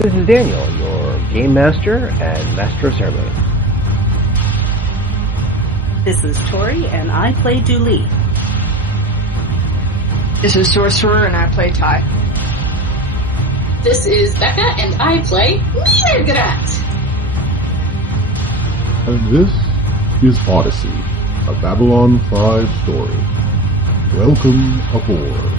This is Daniel, your Game Master and Master of Ceremony. This is Tori, and I play Dooley. This is Sorcerer, and I play Ty. This is Becca, and I play mur'grr'at. And this is Odyssey, a Babylon 5 story. Welcome aboard.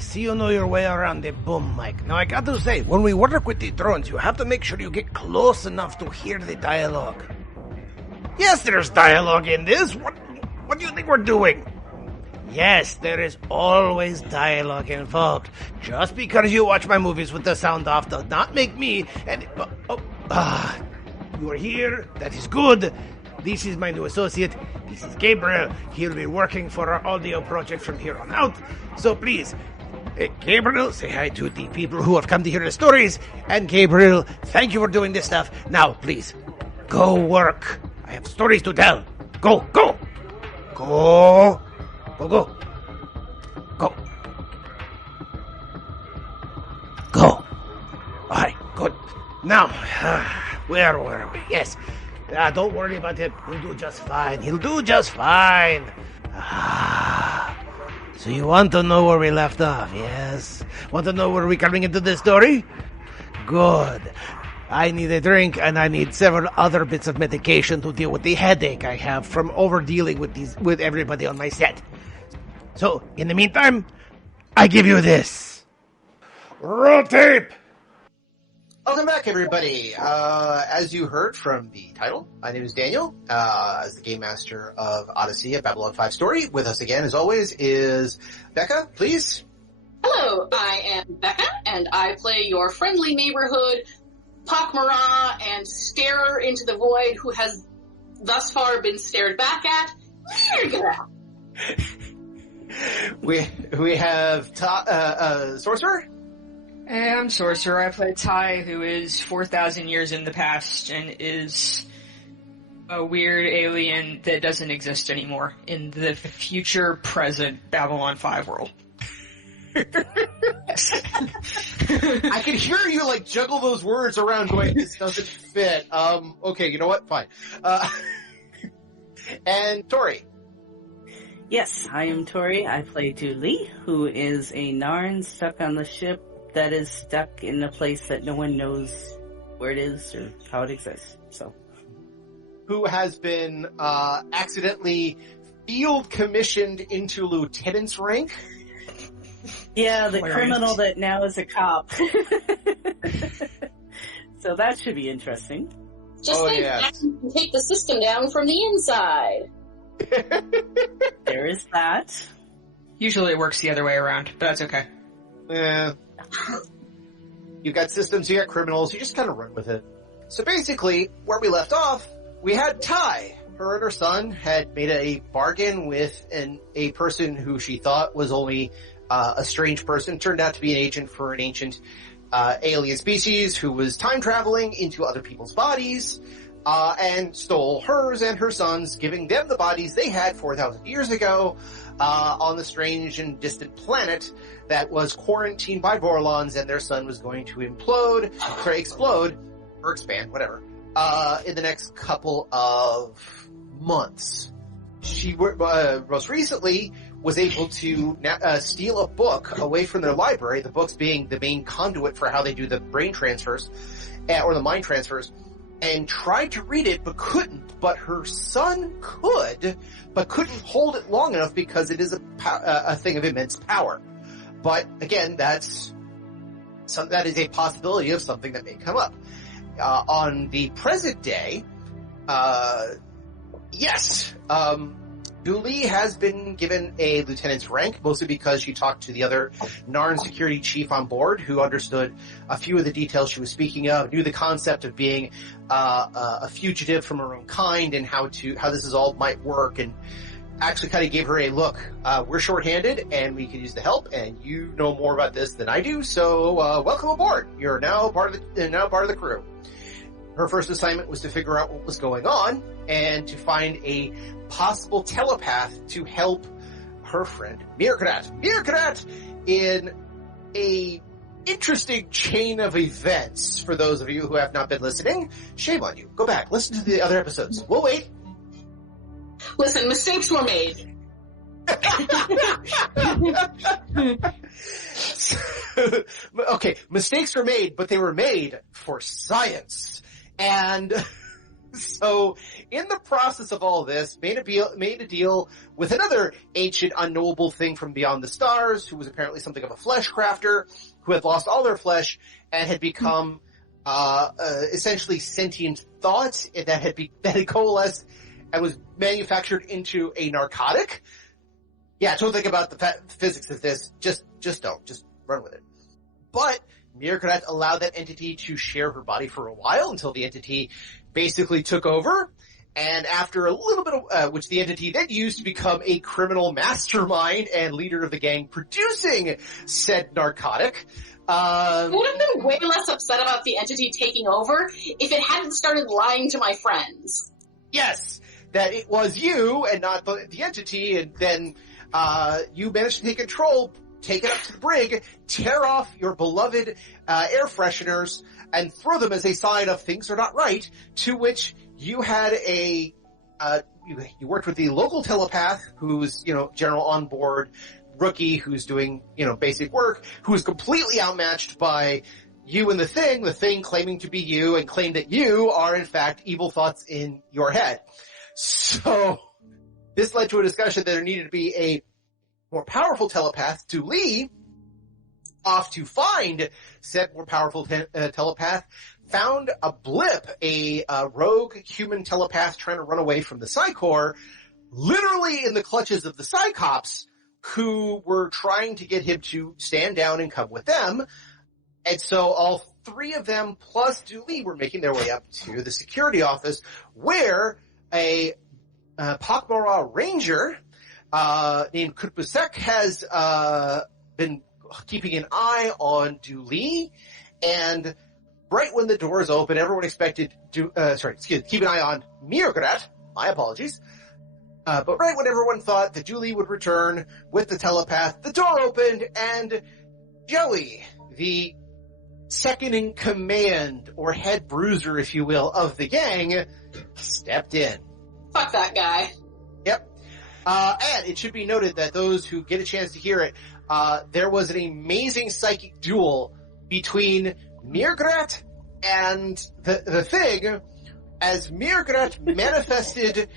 See, you know your way around the boom mic. Now, I got to say, when we work with the drones, you have to make sure you get close enough to hear the dialogue. Yes, there's dialogue in this. What do you think we're doing? Yes, there is always dialogue involved. Just because you watch my movies with the sound off does not make me... you are here. That is good. This is my new associate. This is Gabriel. He'll be working for our audio project from here on out. So please... Gabriel, say hi to the people who have come to hear the stories. And Gabriel, thank you for doing this stuff. Now, please, go work. I have stories to tell. Go, go. Go. Go, go. Go. Go. All right, good. Now, where were we? Yes. Don't worry about him. He'll do just fine. He'll do just fine. So you want to know where we left off, yes? Want to know where we're coming into this story? Good. I need a drink, and I need several other bits of medication to deal with the headache I have from over-dealing with everybody on my set. So, in the meantime, I give you this. Roll tape! Welcome back, everybody. As you heard from the title, my name is Daniel, as the Game Master of Odyssey, a Babylon 5 story. With us again, as always, is Becca, please. Hello, I am Becca, and I play your friendly neighborhood pak'ma'ra and starer into the void who has thus far been stared back at. mur'grr'at. We have Sorcerer. Hey, I'm Sorcerer. I play Ty, who is 4,000 years in the past and is a weird alien that doesn't exist anymore in the future present Babylon 5 world. I can hear you like juggle those words around going, this doesn't fit. Okay, you know what? Fine. And Tori. Yes, I am Tori. I play Dooley, who is a Narn stuck on the ship that is stuck in a place that no one knows where it is or how it exists. So, who has been accidentally field commissioned into lieutenant's rank? Yeah, the criminal that now is a cop. So that should be interesting. Just think, yes. You can take the system down from the inside. There is that. Usually it works the other way around, but that's okay. Yeah. You've got systems, you got criminals, you just kind of run with it. So basically, where we left off, we had Ty. Her and her son had made a bargain with a person who she thought was only a strange person. Turned out to be an agent for an ancient alien species who was time traveling into other people's bodies, and stole hers and her son's, giving them the bodies they had 4,000 years ago on the strange and distant planet that was quarantined by Vorlons, and their son was going to explode, or expand, whatever, in the next couple of months. She most recently was able to steal a book away from their library, the books being the main conduit for how they do the brain transfers, or the mind transfers, and tried to read it, but couldn't. But her son could, but couldn't hold it long enough because it is a thing of immense power. But again, that is a possibility of something that may come up. On the present day, yes, Dooley has been given a lieutenant's rank, mostly because she talked to the other Narn security chief on board, who understood a few of the details she was speaking of, knew the concept of being a fugitive from her own kind, and how this is all might work, and actually kind of gave her a look. We're shorthanded, and we could use the help, and you know more about this than I do, so welcome aboard. You're now part of the crew. Her first assignment was to figure out what was going on and to find a possible telepath to help her friend mur'grr'at. mur'grr'at, in a interesting chain of events, for those of you who have not been listening, shame on you. Go back, listen to the other episodes. We'll wait. Listen, mistakes were made. Okay, mistakes were made, but they were made for science. And so, in the process of all this, made a deal with another ancient, unknowable thing from beyond the stars, who was apparently something of a flesh crafter, who had lost all their flesh and had become essentially sentient thought that had coalesced and was manufactured into a narcotic. Yeah, don't think about the physics of this. Just don't. Just run with it. But mur'grr'at allowed that entity to share her body for a while until the entity basically took over. And after a little bit of, which the entity then used to become a criminal mastermind and leader of the gang producing said narcotic. I would have been way less upset about the entity taking over if it hadn't started lying to my friends. Yes, that it was you and not the entity, and then you managed to take control, take it up to the brig, tear off your beloved air fresheners, and throw them as a sign of things are not right, to which you had you worked with the local telepath, who's, general on board rookie, who's doing, basic work, who is completely outmatched by you and the thing claiming to be you and claim that you are in fact evil thoughts in your head. So, this led to a discussion that there needed to be a more powerful telepath. Lee, off to find said more powerful telepath, found a Blip, a rogue human telepath trying to run away from the Psy-Corps, literally in the clutches of the Psychops, who were trying to get him to stand down and come with them. And so all three of them plus Lee were making their way up to the security office, where a pak'ma'ra ranger named kt'bu'sek has been keeping an eye on Lee, and right when the doors open, everyone expected keep an eye on mur'grr'at. My apologies. But right when everyone thought that Lee would return with the telepath, the door opened and Joey, the second in command, or head bruiser, if you will, of the gang, stepped in. Fuck that guy. Yep. And it should be noted that those who get a chance to hear it, there was an amazing psychic duel between mur'grr'at and the thing, as mur'grr'at manifested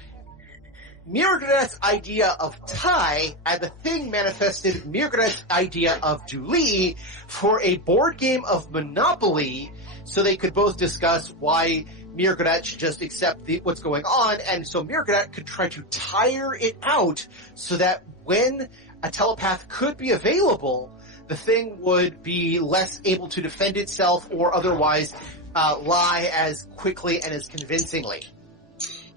mur'grr'at's idea of Ty, and the thing manifested mur'grr'at's idea of Lee for a board game of Monopoly, so they could both discuss why mur'grr'at should just accept what's going on, and so mur'grr'at could try to tire it out so that when a telepath could be available, the thing would be less able to defend itself or otherwise lie as quickly and as convincingly.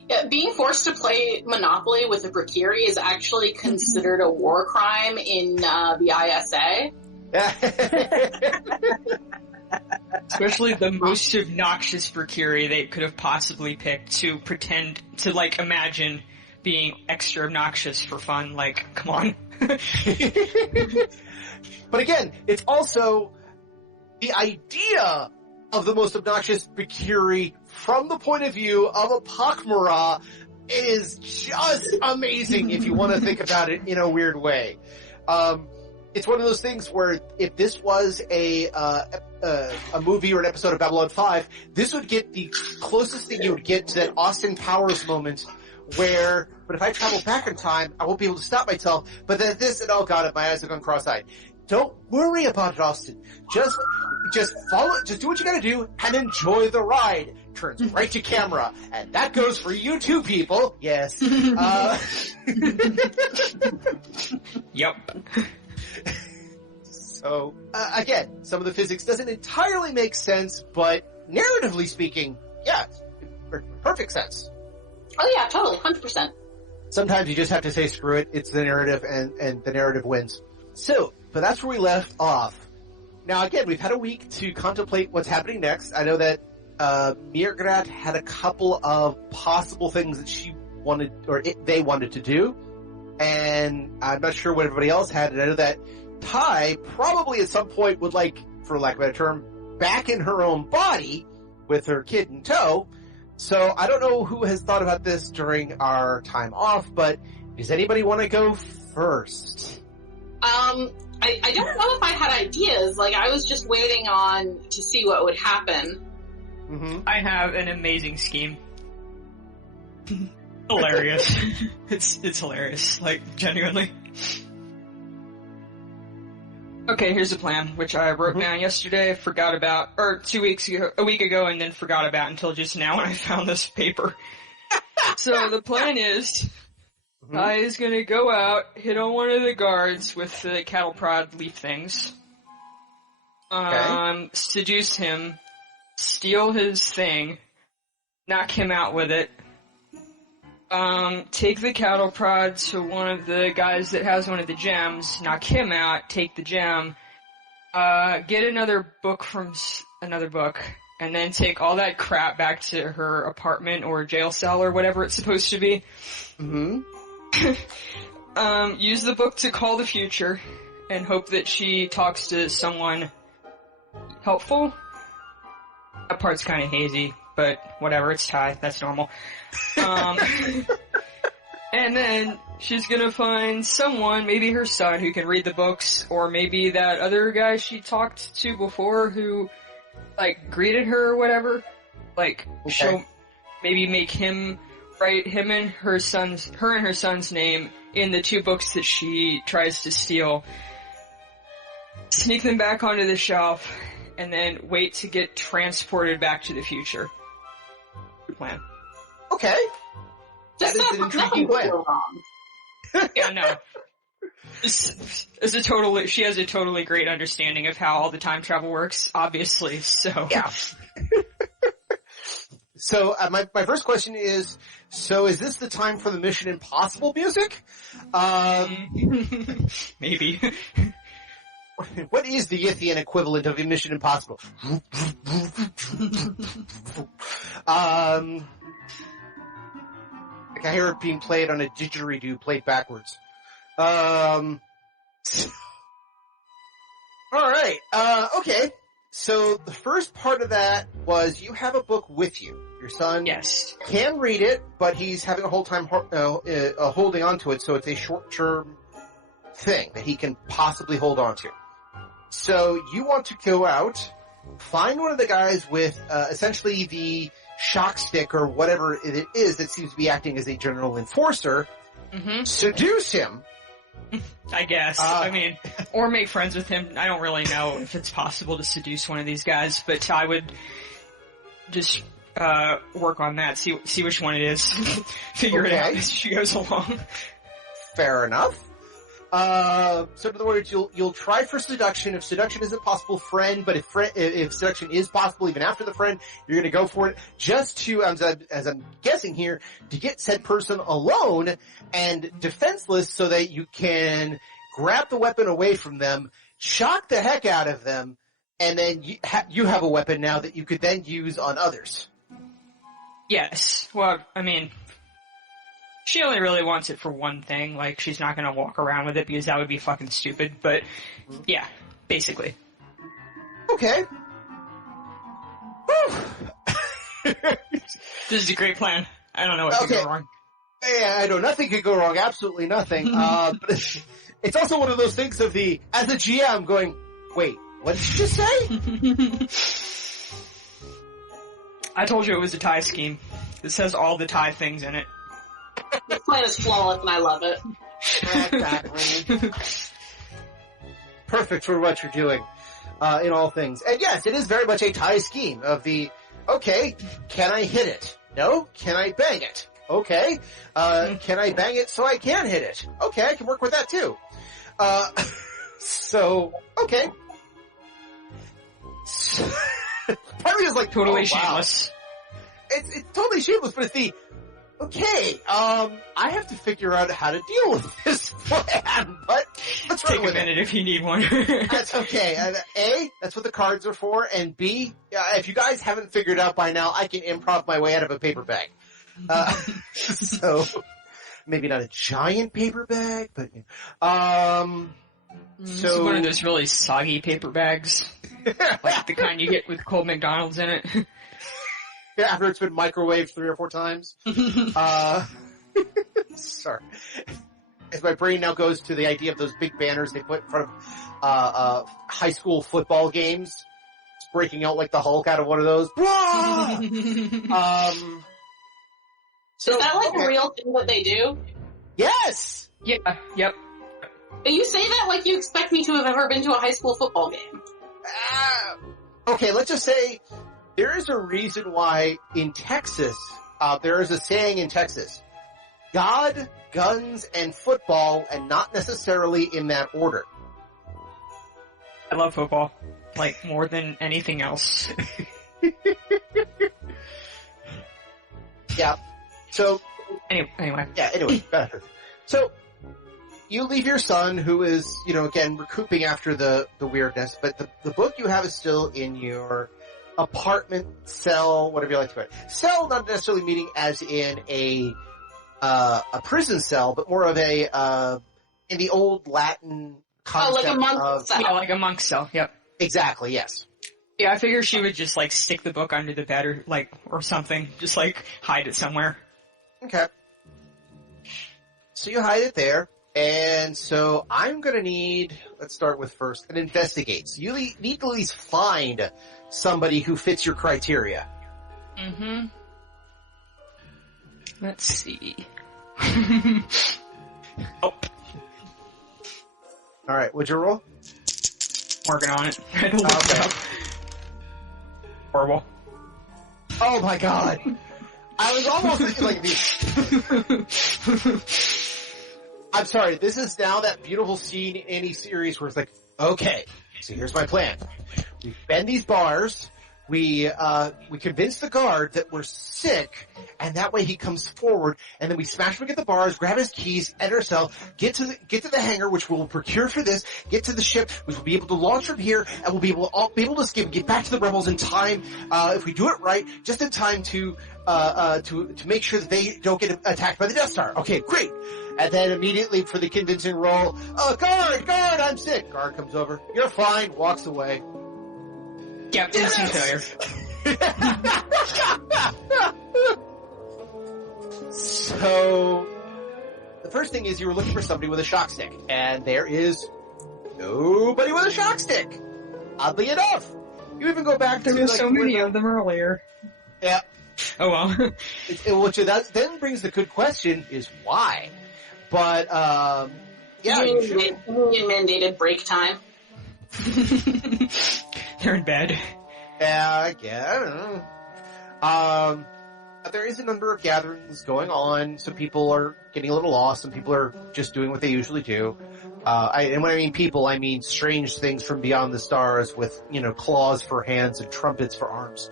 Yeah, being forced to play Monopoly with a Brikiri is actually considered a war crime in the ISA. Especially the most obnoxious Brikiri they could have possibly picked to pretend to, imagine being extra obnoxious for fun. Come on. But again, it's also the idea of the most obnoxious Brikiri from the point of view of a pak'ma'ra is just amazing if you want to think about it in a weird way. It's one of those things where if this was a movie or an episode of Babylon 5, this would get the closest thing you would get to that Austin Powers moment where, but if I travel back in time, I won't be able to stop myself, but then this, and oh god, my eyes have gone cross-eyed. Don't worry about it, Austin. Just follow it, just do what you gotta do, and enjoy the ride. Turns right to camera. And that goes for you too, people. Yes. Yep. So, again, some of the physics doesn't entirely make sense, but narratively speaking, yeah, perfect sense. Oh yeah, totally, 100%. Sometimes you just have to say screw it, it's the narrative, and the narrative wins. So, but that's where we left off. Now again, we've had a week to contemplate what's happening next. I know that mur'grr'at had a couple of possible things that she wanted, or they wanted to do. and I'm not sure what everybody else had, and I know that Ty probably at some point would like, for lack of a better term, back in her own body with her kid in tow. So I don't know who has thought about this during our time off, but does anybody want to go first? I don't know if I had ideas. Like, I was just waiting on to see what would happen. Mm-hmm. I have an amazing scheme. Hilarious. It's hilarious. Like, genuinely. Okay, here's the plan, which I wrote down yesterday, forgot about, or a week ago, and then forgot about until just now when I found this paper. So the plan is, Ty is gonna go out, hit on one of the guards with the cattle prod leaf things, seduce him, steal his thing, knock him out with it, take the cattle prod to one of the guys that has one of the gems, knock him out, take the gem, get another book from another book, and then take all that crap back to her apartment or jail cell or whatever it's supposed to be. Mm-hmm. Use the book to call the future and hope that she talks to someone helpful. That part's kind of hazy, but whatever, it's Ty, that's normal. And then she's gonna find someone, maybe her son, who can read the books, or maybe that other guy she talked to before who, like, greeted her or whatever. Like, she'll maybe make him write her and her son's name in the 2 books that she tries to steal, sneak them back onto the shelf, and then wait to get transported back to the future. Good plan. Okay. That is an intriguing plan. Yeah, no. She has a totally great understanding of how all the time travel works, obviously, so. Yeah. So, my first question is, so is this the time for the Mission Impossible music? Maybe. What is the Yithian equivalent of Mission Impossible? Like I hear it being played on a didgeridoo played backwards. Alright, okay. So the first part of that was you have a book with you. Your son can read it, but he's having a whole time holding on to it, so it's a short-term thing that he can possibly hold on to. So you want to go out, find one of the guys with essentially the shock stick or whatever it is that seems to be acting as a general enforcer, seduce him. I guess. I mean, or make friends with him. I don't really know if it's possible to seduce one of these guys, but I would just work on that, see which one it is, figure it out as she goes along. Fair enough. So in other words, you'll try for seduction. If seduction isn't possible, friend. But if seduction is possible, even after the friend, you're going to go for it. Just to, as I'm guessing here, to get said person alone and defenseless, so that you can grab the weapon away from them, shock the heck out of them, and then you have a weapon now that you could then use on others. Yes. Well, I mean, she only really wants it for one thing. Like, she's not gonna walk around with it because that would be fucking stupid. But, yeah, basically. Okay. This is a great plan. I don't know what could go wrong. Yeah, I know nothing could go wrong. Absolutely nothing. But it's also one of those things of the, as a GM, going, wait, what did you just say? I told you it was a tie scheme. This has all the tie things in it. This plan is flawless and I love it. Exactly. Perfect for what you're doing, in all things. And yes, it is very much a tie scheme of the, okay, can I hit it? No? Can I bang it? Okay. Can I bang it so I can hit it? Okay, I can work with that too. So, okay. Part of me is like, totally shameless. It's totally shameless, but it's the, okay, I have to figure out how to deal with this plan, but let's take a minute if you need one. That's okay. A, that's what the cards are for, and B, if you guys haven't figured out by now, I can improv my way out of a paper bag. So, maybe not a giant paper bag, but This is one of those really soggy paper bags, like the kind you get with cold McDonald's in it. After it's been microwaved 3 or 4 times. Sorry. As my brain now goes to the idea of those big banners they put in front of high school football games. It's breaking out like the Hulk out of one of those. So, is that like a real thing that they do? Yes! Yeah, yep. And you say that like you expect me to have ever been to a high school football game. Okay, let's just say there is a reason why in Texas, there is a saying in Texas, God, guns, and football, and not necessarily in that order. I love football, like, more than anything else. Yeah. So, Anyway. yeah, anyway, better. So, you leave your son, who is, again, recouping after the weirdness, but the book you have is still in your apartment, cell, whatever you like to put it. Cell, not necessarily meaning as in a prison cell, but more of a, in the old Latin concept like a monk of... cell. Yeah, like a monk cell, yep. Exactly, yes. Yeah, I figured she would just, like, stick the book under the bed or something. Just, like, hide it somewhere. Okay. So you hide it there, and so I'm gonna need, let's start with first, an investigate. So you need to at least find somebody who fits your criteria. Mm-hmm. Let's see. Oh. Alright, what'd you roll? Working on it. I looked it up. Horrible. Oh my god! I was almost thinking like I'm sorry, this is now that beautiful scene in any series where it's like, okay, so here's my plan. We bend these bars, we convince the guard that we're sick, and that way he comes forward, and then we smash him against the bars, grab his keys, enter cell, get to the hangar, which we'll procure for this, get to the ship, which we'll be able to launch from here, and we'll be able to get back to the rebels in time, if we do it right, just in time to make sure that they don't get attacked by the Death Star. Okay, great. And then immediately for the convincing roll, guard, I'm sick. Guard comes over, you're fine, walks away. Yep, instant failure. So, the first thing is you were looking for somebody with a shock stick, and there is nobody with a shock stick. Oddly enough, you even go back to There were so many of them earlier. Yeah. Oh well. Which that then brings the good question: is why? But yeah, Union mandated break time. They're in bed. Yeah, I don't know. But there is a number of gatherings going on. Some people are getting a little lost. Some people are just doing what they usually do. And when I mean people, I mean strange things from beyond the stars with, claws for hands and trumpets for arms.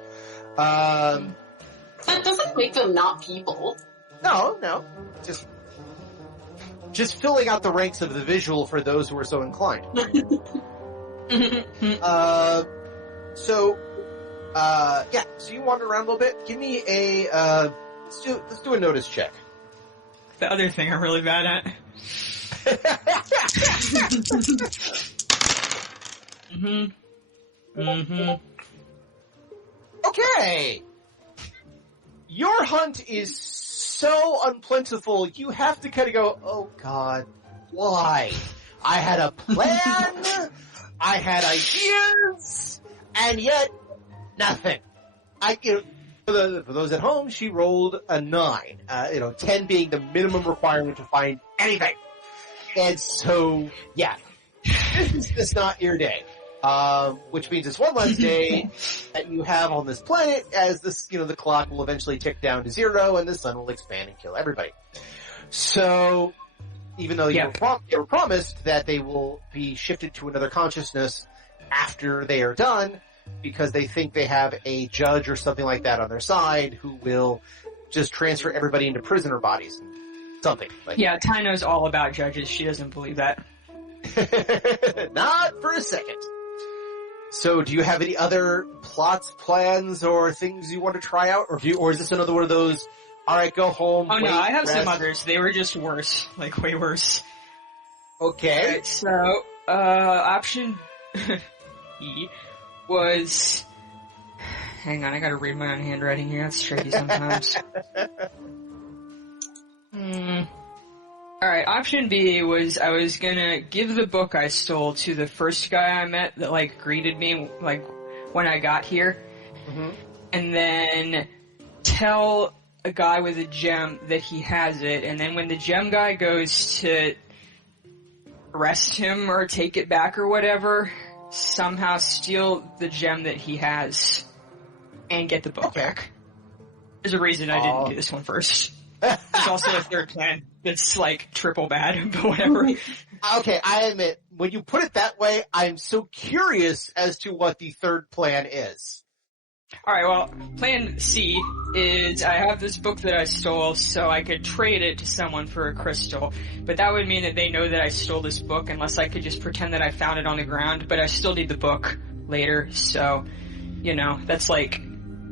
That doesn't make them not people. No. Just filling out the ranks of the visual for those who are so inclined. So you wander around a little bit. Give me a, let's do a notice check. The other thing I'm really bad at. Okay! Your hunt is so unplentiful, you have to kind of go, oh god, why? I had a plan, I had ideas, and yet, nothing. For those at home, she rolled a 9. 10 being the minimum requirement to find anything. And so, yeah, this is just not your day. Which means it's one less day that you have on this planet, as this, the clock will eventually tick down to 0 and the sun will expand and kill everybody. So, even though you were promised that they will be shifted to another consciousness after they are done, because they think they have a judge or something like that on their side who will just transfer everybody into prisoner bodies. Something like that. Ty knows all about judges. She doesn't believe that. Not for a second. So, do you have any other plots, plans, or things you want to try out, or is this another one of those Alright, go home. Oh, wait, no, I have some rest. others. They were just worse. Like, way worse. Okay. Alright, so, option E was... Hang on, I gotta read my own handwriting here. That's tricky sometimes. Alright, option B was I was gonna give the book I stole to the first guy I met that, like, greeted me, like, when I got here. Mm-hmm. And then tell a guy with a gem that he has it, and then when the gem guy goes to arrest him or take it back or whatever, somehow steal the gem that he has and get the book back. There's a reason I didn't do this one first. There's also a third plan that's like triple bad, but whatever. Okay, I admit, when you put it that way, I'm so curious as to what the third plan is. Alright, well, plan C is I have this book that I stole so I could trade it to someone for a crystal, but that would mean that they know that I stole this book unless I could just pretend that I found it on the ground, but I still need the book later, so, you know, that's like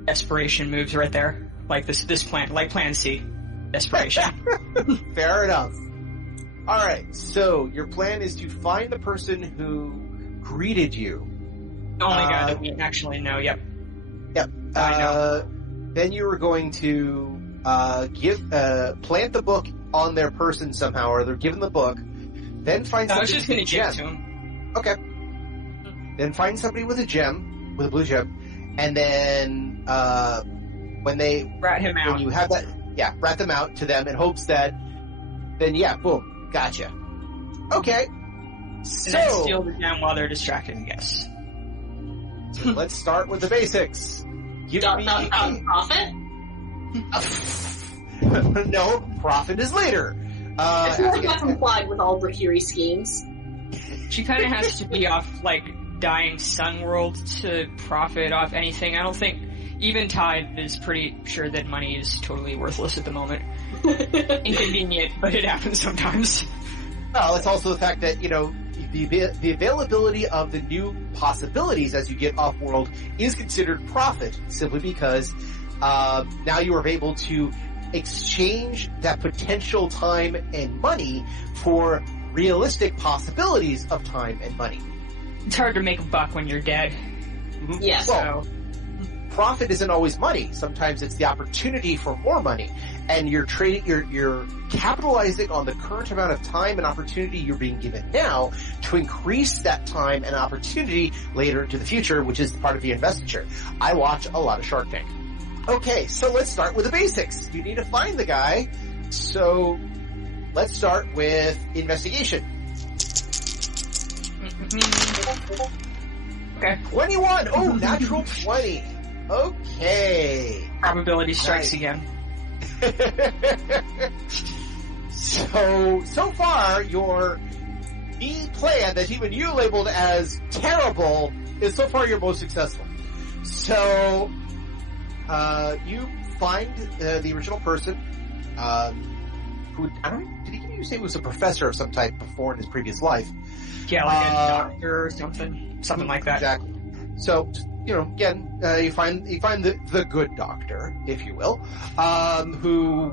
desperation moves right there. Like this plan, like plan C. Desperation. Fair enough. Alright, so your plan is to find the person who greeted you. The only guy that we actually know, yep. Yep. I know. Then you were going to plant the book on their person somehow, or they're given the book. Then find somebody I was just with gonna a give it gem. to him. Okay. Then find somebody with a gem, with a blue gem, and then when they rat him out. when you have that, rat them out to them in hopes that then boom, gotcha. Okay. So And then steal the gem while they're distracted, I guess. let's start with the basics. Give me Profit? no, profit is later. I feel like that's implied with all Brahiri schemes. She kind of has to be off, like, dying sun world to profit off anything. I don't think... Even Tide is pretty sure that money is totally worthless at the moment. Inconvenient, but it happens sometimes. Well, it's also the fact that, you know, the availability of the new possibilities as you get off-world is considered profit, simply because now you are able to exchange that potential time and money for realistic possibilities of time and money. It's hard to make a buck when you're dead. Mm-hmm. Yes. Well, profit isn't always money. Sometimes it's the opportunity for more money. And you're capitalizing on the current amount of time and opportunity you're being given now to increase that time and opportunity later into the future, which is part of the investiture. I watch a lot of Shark Tank. Okay, so let's start with the basics. You need to find the guy. So let's start with investigation. Okay. 21! Oh, natural 20. Okay. Probability strikes again. So far, your B plan that even you labeled as terrible is so far your most successful. So, you find the original person, who, did he say was a professor of some type before in his previous life? Yeah, like a doctor or something like that. Exactly. So, you know, again, you find the good doctor, if you will, who,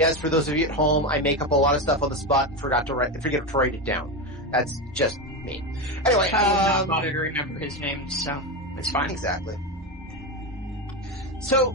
as for those of you at home, I make up a lot of stuff on the spot and forget to write it down. That's just me. Anyway, I would not bother to remember his name, so it's fine. Exactly. So,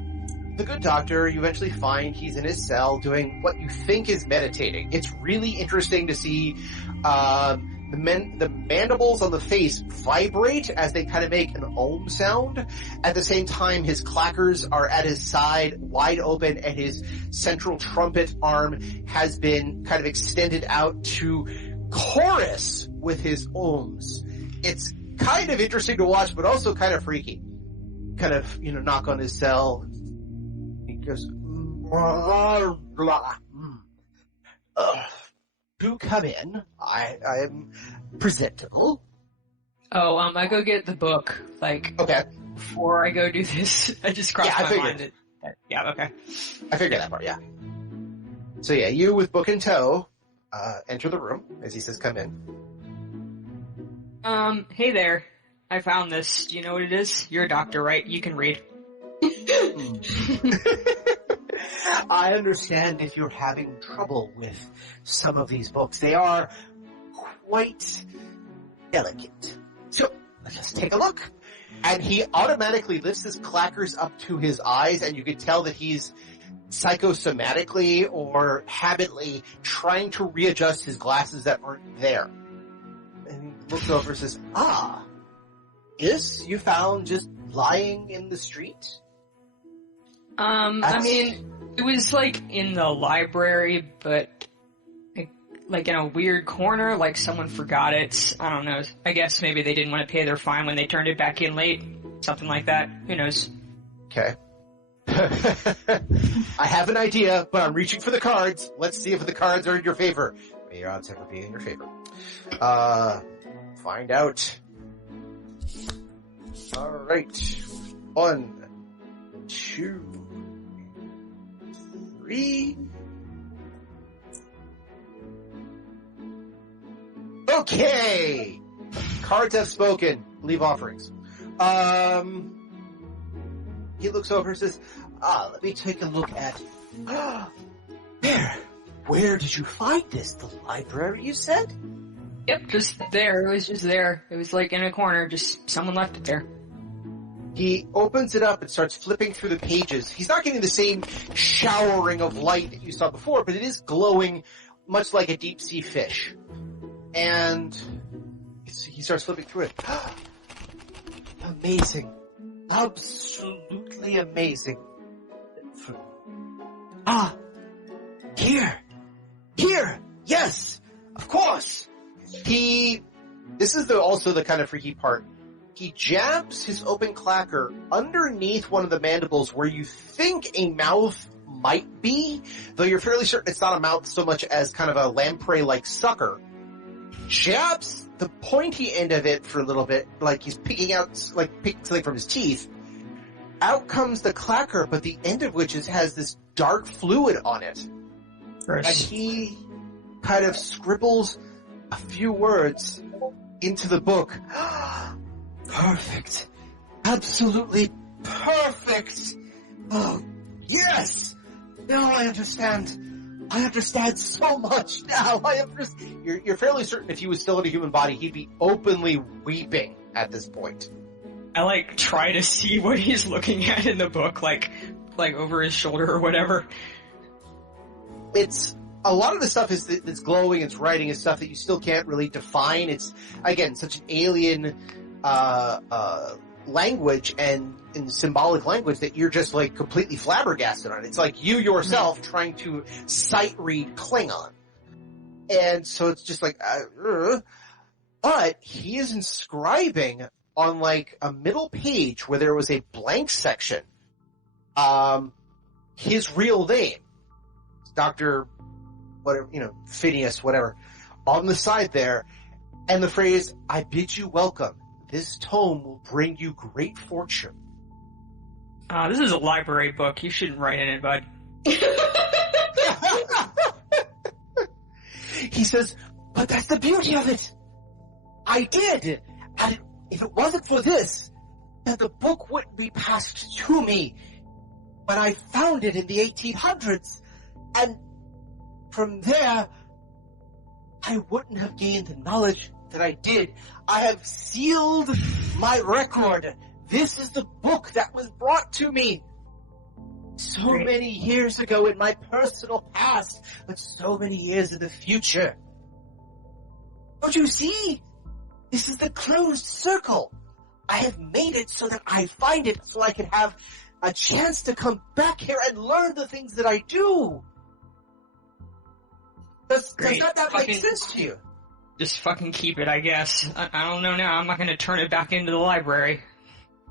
the good doctor, you eventually find he's in his cell doing what you think is meditating. It's really interesting to see, the mandibles on the face vibrate as they kind of make an om sound. At the same time, his clackers are at his side, wide open, and his central trumpet arm has been kind of extended out to chorus with his ohms. It's kind of interesting to watch, but also kind of freaky. Kind of, you know, knock on his cell. He goes, blah, blah. Do come in. I am presentable. Oh, I go get the book, like, Okay. before I go do this. I just crossed my mind that, yeah, okay. I figured that part, yeah. So yeah, you with book in tow, enter the room, as he says, come in. Hey there. I found this. Do you know what it is? You're a doctor, right? You can read. I understand if you're having trouble with some of these books. They are quite delicate. So, let us take a look. And he automatically lifts his clackers up to his eyes, and you can tell that he's psychosomatically or habitually trying to readjust his glasses that aren't there. And he looks over and says, this you found just lying in the street? I mean, it was like in the library, but like in a weird corner, like someone forgot it. I don't know. I guess maybe they didn't want to pay their fine when they turned it back in late. Something like that. Who knows? Okay. I have an idea, but I'm reaching for the cards. Let's see if the cards are in your favor. May your odds ever be in your favor. Find out. Alright. 1, 2, 3. Okay! Cards have spoken. Leave offerings. He looks over and says, let me take a look at... There! Where did you find this? The library, you said? Yep, just there. It was just there. It was like in a corner. Just someone left it there. He opens it up and starts flipping through the pages. He's not getting the same showering of light that you saw before, but it is glowing much like a deep-sea fish. And he starts flipping through it. Amazing. Absolutely amazing. Here! Yes! Of course! This is also the kind of freaky part. He jabs his open clacker underneath one of the mandibles where you think a mouth might be, though you're fairly certain it's not a mouth so much as kind of a lamprey-like sucker. Jabs the pointy end of it for a little bit, like he's picking something from his teeth. Out comes the clacker, but the end of which has this dark fluid on it. Gross. And he kind of scribbles a few words into the book. Perfect. Absolutely perfect. Oh, yes! Now I understand. I understand so much now. You're fairly certain if he was still in a human body, he'd be openly weeping at this point. I try to see what he's looking at in the book, like over his shoulder or whatever. It's a lot of the stuff that's glowing, it's writing, is stuff that you still can't really define. It's again such an alien language and in symbolic language that you're just completely flabbergasted on. It's like you yourself trying to sight read Klingon, and so it's just but he is inscribing on a middle page where there was a blank section, his real name, Dr. whatever, Phineas, whatever, on the side there, and the phrase, "I bid you welcome. This tome will bring you great fortune." This is a library book. You shouldn't write in it, bud. He says, "But that's the beauty of it. I did. And if it wasn't for this, then the book wouldn't be passed to me when I found it in the 1800s. And from there, I wouldn't have gained the knowledge that I did. I have sealed my record. This is the book that was brought to me so many years ago in my personal past, but so many years in the future. Don't you see? This is the closed circle. I have made it so that I find it so I can have a chance to come back here and learn the things that I do. Does that make sense to you? Just fucking keep it, I guess. I don't know now. I'm not going to turn it back into the library.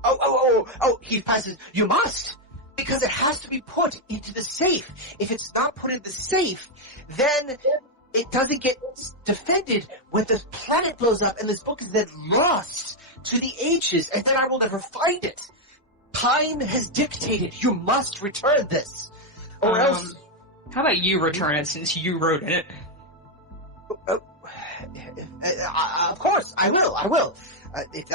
Oh, he passes. You must! Because it has to be put into the safe. If it's not put in the safe, then it doesn't get defended when the planet blows up and this book is then lost to the ages, and then I will never find it. Time has dictated you must return this, or else... How about you return it since you wrote in it? Of course, I will. if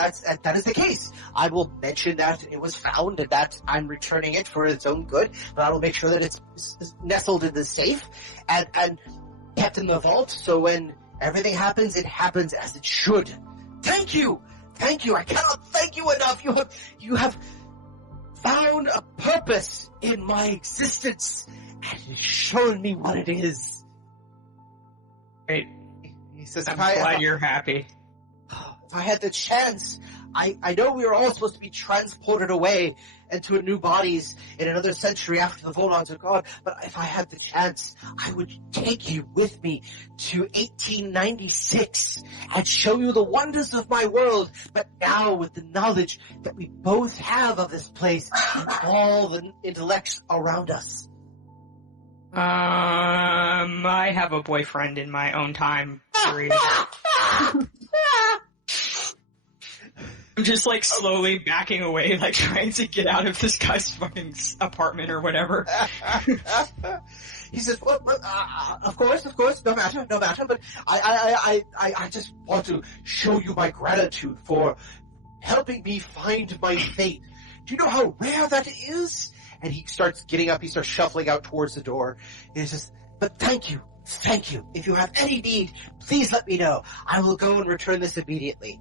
that is the case, I will mention that it was found and that I'm returning it for its own good, but I will make sure that it's nestled in the safe and kept in the vault, so when everything happens, it happens as it should. Thank you! Thank you! I cannot thank you enough! You have found a purpose in my existence, and it's shown me what it is. Great. He says, I'm glad you're happy. If I had the chance, I know we were all supposed to be transported away into new bodies in another century after the Volons are gone, but if I had the chance, I would take you with me to 1896 and show you the wonders of my world, but now with the knowledge that we both have of this place and all the intellects around us. I have a boyfriend in my own time period. I'm just like slowly backing away, like trying to get out of this guy's fucking apartment or whatever. He says, well, of course, no matter, but I just want to show you my gratitude for helping me find my fate. Do you know how rare that is? And he starts getting up, he starts shuffling out towards the door. And he says, but thank you. If you have any need, please let me know. I will go and return this immediately.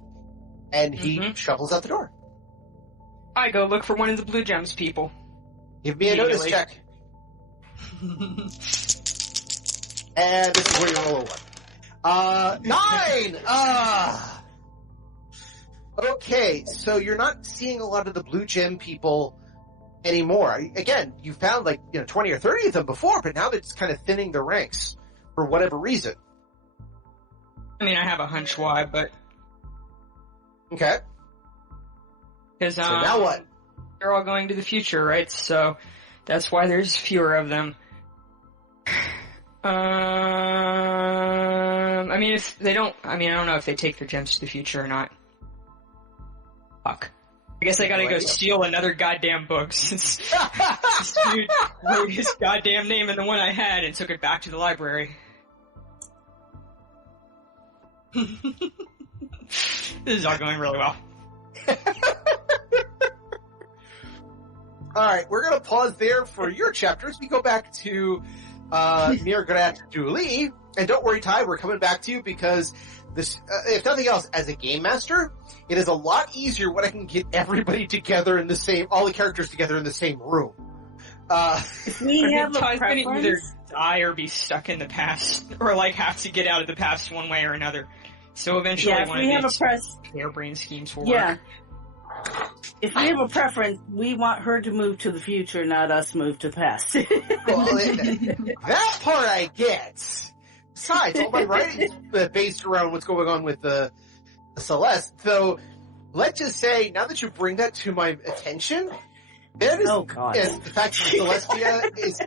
And he shuffles out the door. I go look for one of the Blue Gems people. Give me a notice check. And this is where you roll a 1. 9! Okay, so you're not seeing a lot of the Blue Gem people anymore. Again, you found 20 or 30 of them before, but now they're just kind of thinning the ranks for whatever reason. I mean, I have a hunch why, but... Okay. Because, so now what? They're all going to the future, right? So, that's why there's fewer of them. I mean, if they don't... I don't know if they take their gems to the future or not. Fuck. I guess I gotta go steal another goddamn book, since this dude wrote his goddamn name in the one I had and took it back to the library. This is all going really well. Alright, we're gonna pause there for your chapters. We go back to mur'grr'at Julie, and don't worry, Ty, we're coming back to you because this, if nothing else, as a game master, it is a lot easier when I can get everybody together in the same, all the characters together in the same room. We have a Ty's gonna preference. either die or be stuck in the past, or have to get out of the past one way or another. So eventually if one we of have these harebrained schemes will work. If we have a preference, we want her to move to the future, not us move to the past. Well, that part I get. Besides, all my writing is based around what's going on with the Celeste. So, let's just say, now that you bring that to my attention, that is, Oh, God. is the fact that Celestia is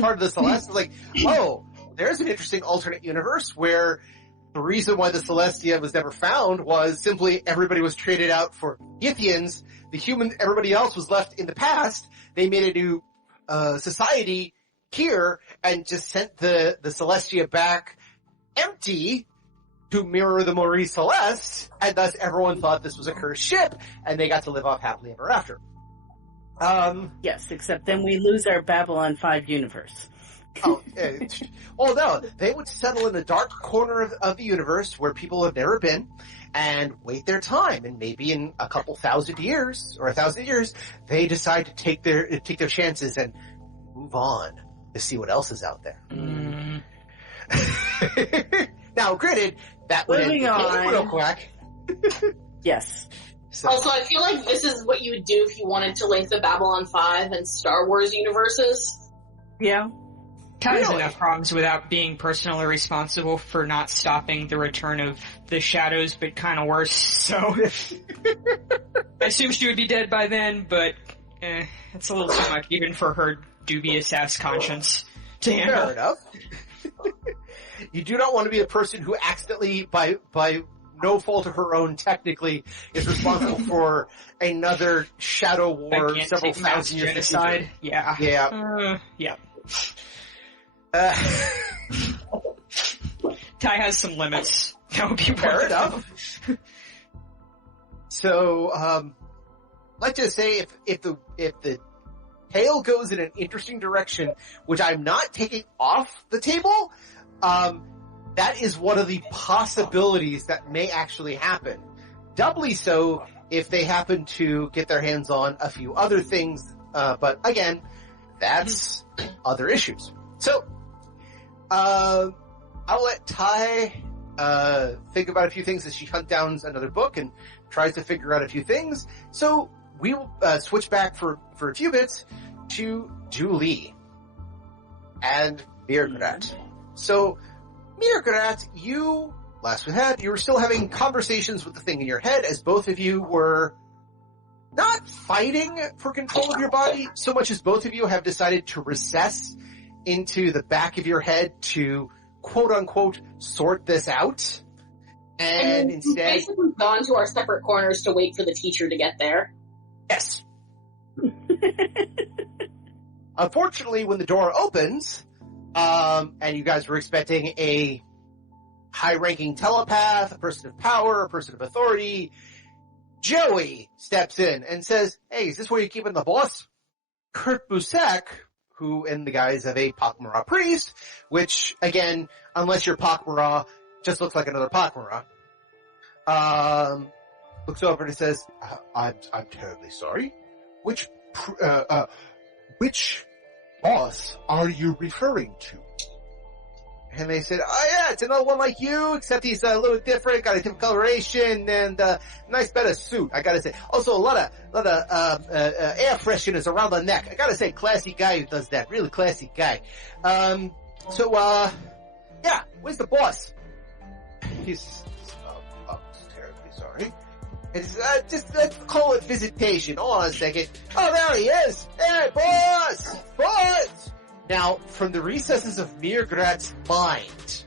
part of the Celeste. It's like, oh, there's an interesting alternate universe where the reason why the Celestia was never found was simply everybody was traded out for Yithians. Everybody else was left in the past. They made a new society here and just sent the Celestia back empty to mirror the Maurice Celeste, and thus everyone thought this was a cursed ship, and they got to live off happily ever after. Yes, except then we lose our Babylon 5 universe. Oh no, they would settle in a dark corner of the universe where people have never been and wait their time, and maybe in a couple thousand years or 1,000 years, they decide to take their chances and move on to see what else is out there. Now, granted, that would end the game real quick. Yes. So. Also, I feel like this is what you would do if you wanted to link the Babylon 5 and Star Wars universes. Yeah. Has enough problems without being personally responsible for not stopping the return of the shadows, but kind of worse, so... I assume she would be dead by then, but it's a little too much, even for her dubious-ass conscience to handle. Fair enough. You do not want to be the person who accidentally, by no fault of her own, technically, is responsible for another shadow war several thousand years genocide. Yeah. Yeah. Yeah. Ty has some limits. That would be fair enough. So, let's just say if the tale goes in an interesting direction, which I'm not taking off the table, that is one of the possibilities that may actually happen. Doubly so if they happen to get their hands on a few other things, but again, that's other issues. So, I'll let Ty think about a few things as she hunts down another book and tries to figure out a few things. So we will switch back for a few bits to Julie and mur'grr'at. So, mur'grr'at, you were still having conversations with the thing in your head as both of you were not fighting for control of your body so much as both of you have decided to recess into the back of your head to quote-unquote sort this out. And instead... we've basically gone to our separate corners to wait for the teacher to get there. Yes. Unfortunately, when the door opens, and you guys were expecting a high-ranking telepath, a person of power, a person of authority, Joey steps in and says, "Hey, is this where you're keeping the boss?" kt'bu'sek, who in the guise of a pak'ma'ra priest, which, again, unless you're pak'ma'ra, just looks like another pak'ma'ra, looks over and says, I'm terribly sorry. Which boss are you referring to? and they said, "Oh yeah, it's another one like you, except he's a little different, got a different coloration, and nice better suit, I gotta say. Also, a lot of air fresheners around the neck. I gotta say, classy guy who does that, really classy guy. Yeah, where's the boss?" He's terribly sorry. It's, just, let's call it visitation. Hold on a second. Oh, there he is! Hey, boss! Boss! Now, from the recesses of mur'grr'at's mind,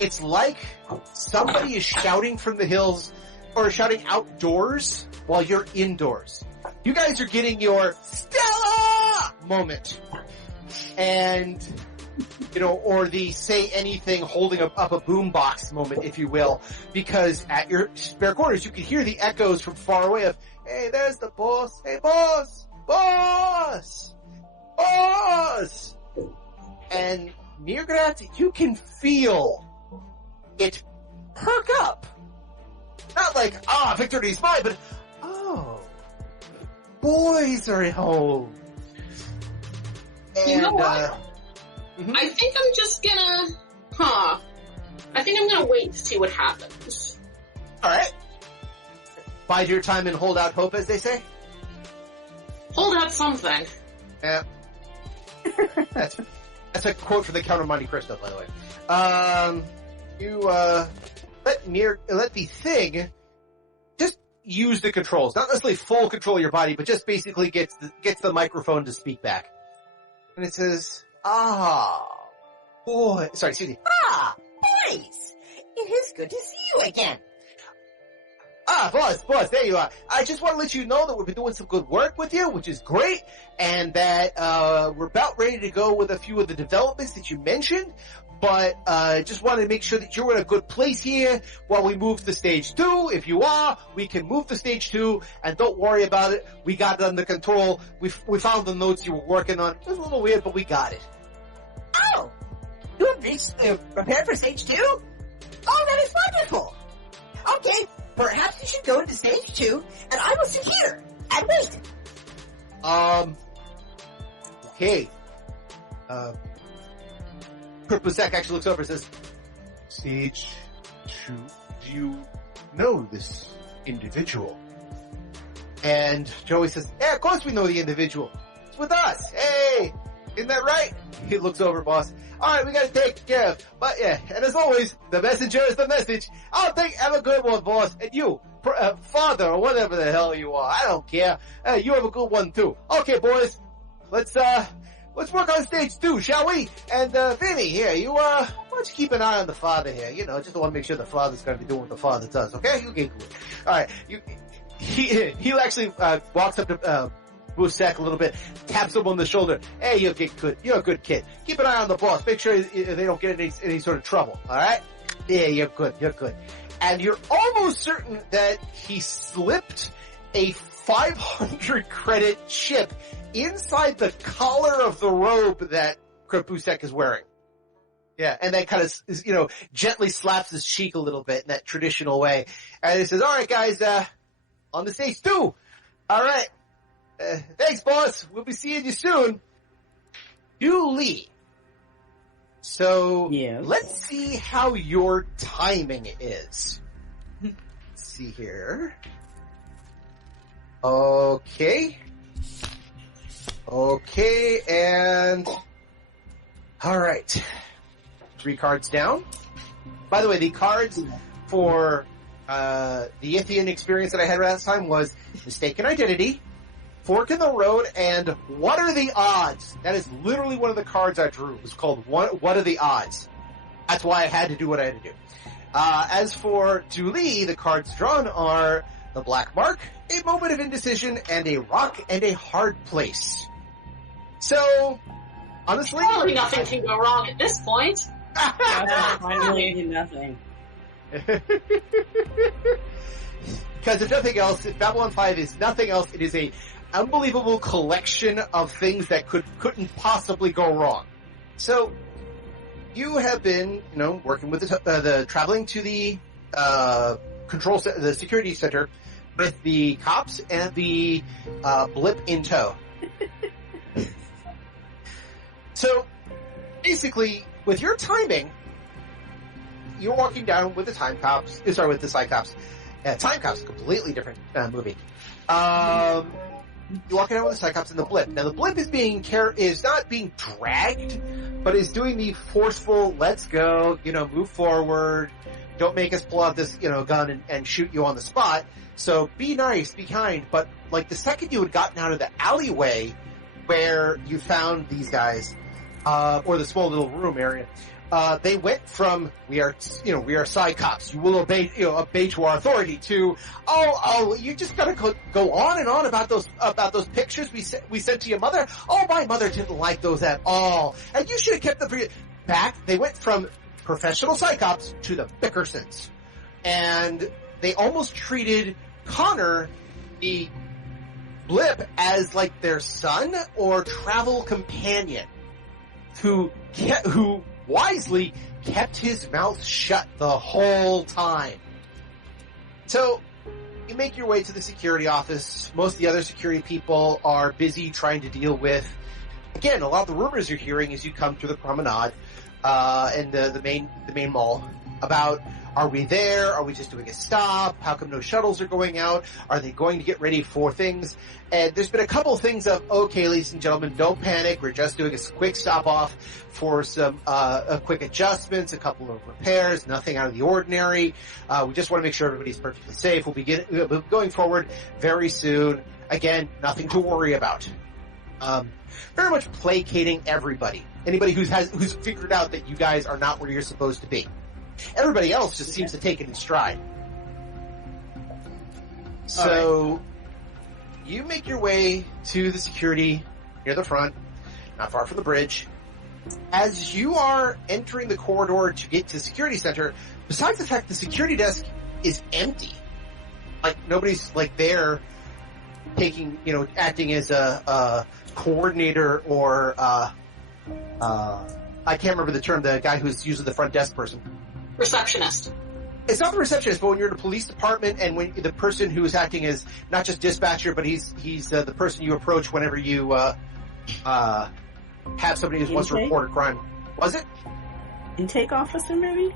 it's like somebody is shouting from the hills, or shouting outdoors, while you're indoors. You guys are getting your Stella moment. And, you know, or the say anything holding up a boombox moment, if you will, because at your spare quarters you can hear the echoes from far away of, "Hey, there's the boss. Hey, boss! Boss! Boss!" And mur'grr'at, you can feel it perk up. Not like, victory's mine, but, boys are at home. And, you know what? Mm-hmm. I think I'm just gonna, I think I'm gonna wait to see what happens. Alright. Bide your time and hold out hope, as they say. Hold out something. Yeah. That's a quote from the Count of Monte Cristo, by the way. You, let the thing just use the controls. Not necessarily full control of your body, but just basically gets the microphone to speak back. And it says, boy, sorry, excuse me. Boys! It is good to see you again. Boss, there you are. I just want to let you know that we've been doing some good work with you, which is great, and that, we're about ready to go with a few of the developments that you mentioned, but, just wanted to make sure that you're in a good place here while we move to stage 2. If you are, we can move to stage 2, and don't worry about it. We got it under control. We found the notes you were working on. It was a little weird, but we got it. Oh! You have reached, prepared for stage 2? Oh, that is wonderful! Okay, perhaps you should go into stage 2, and I will sit here and wait. Okay. kt'bu'sek actually looks over and says, Stage 2. Do you know this individual? and Joey says, "Yeah, of course we know the individual. It's with us. Hey, isn't that right?" He looks over, boss. "Alright, we gotta take care of. But yeah, and as always, the messenger is the message. Have a good one, boss. And you, father, or whatever the hell you are, I don't care. You have a good one too. Okay, boys, let's work on stage 2, shall we? And, Vinny, here, why don't you keep an eye on the father here? You know, just want to make sure the father's gonna be doing what the father does, okay? You get good. Alright, he actually, walks up to, kt'bu'sek a little bit, taps him on the shoulder. "Hey, you're a good kid. Keep an eye on the boss. Make sure they don't get any sort of trouble, alright? Yeah, you're good. and you're almost certain that he slipped a 500 credit chip inside the collar of the robe that kt'bu'sek is wearing. Yeah, and then kind of, gently slaps his cheek a little bit in that traditional way. And he says, all right, guys, on the stage 2. All right. Thanks, boss. We'll be seeing you soon. You, Lee. So, Yes. Let's see how your timing is. Let's see here. Okay, and... Alright. 3 cards down. By the way, the cards for the Ithian experience that I had last time was Mistaken Identity, Fork in the Road, and What Are the Odds? That is literally one of the cards I drew. It was called What Are the Odds? That's why I had to do what I had to do. As for Julie, the cards drawn are the Black Mark, a Moment of Indecision, and a Rock and a Hard Place. So, honestly... Probably nothing can go wrong at this point. Finally, nothing. Because if nothing else, if Babylon 5 is nothing else, it is a unbelievable collection of things that couldn't possibly go wrong. So, you have been, working with the traveling to the the security center with the cops and the Blip in tow. So, basically, with your timing, you're walking down with the time cops. Sorry, with the side cops. Time cops, completely different movie. You're walking down with the side cops and the Blip. Now, the Blip is not being dragged, but is doing the forceful, let's go, move forward, don't make us pull out this, gun and shoot you on the spot. So be nice, be kind. But, the second you had gotten out of the alleyway where you found these guys, or the small little room area, they went from, we are side cops, you will obey to our authority, to, you just gotta go on and on about those pictures we sent to your mother. Oh, my mother didn't like those at all. And you should have kept them for you. Back, they went from professional side cops to the Bickersons. And they almost treated Connor, the Blip, as their son or travel companion, who wisely kept his mouth shut the whole time. So, you make your way to the security office. Most of the other security people are busy trying to deal with, again, a lot of the rumors you're hearing as you come through the promenade, and the main mall, about, are we there? Are we just doing a stop? How come no shuttles are going out? Are they going to get ready for things? And there's been a couple of things of, okay, ladies and gentlemen, don't panic. We're just doing a quick stop off for some quick adjustments, a couple of repairs, nothing out of the ordinary. We just want to make sure everybody's perfectly safe. We'll be going forward very soon. Again, nothing to worry about. Very much placating everybody. Anybody who's figured out that you guys are not where you're supposed to be. Everybody else just seems to take it in stride. So, you make your way to the security near the front, not far from the bridge. As you are entering the corridor to get to the security center, besides the fact the security desk is empty, nobody's there taking, acting as a coordinator or I can't remember the term, the guy who's usually the front desk person. Receptionist. It's not the receptionist, but when you're in a police department and when the person who is acting as not just dispatcher, but he's the person you approach whenever you have somebody who wants to report a crime. Was it? Intake officer, maybe?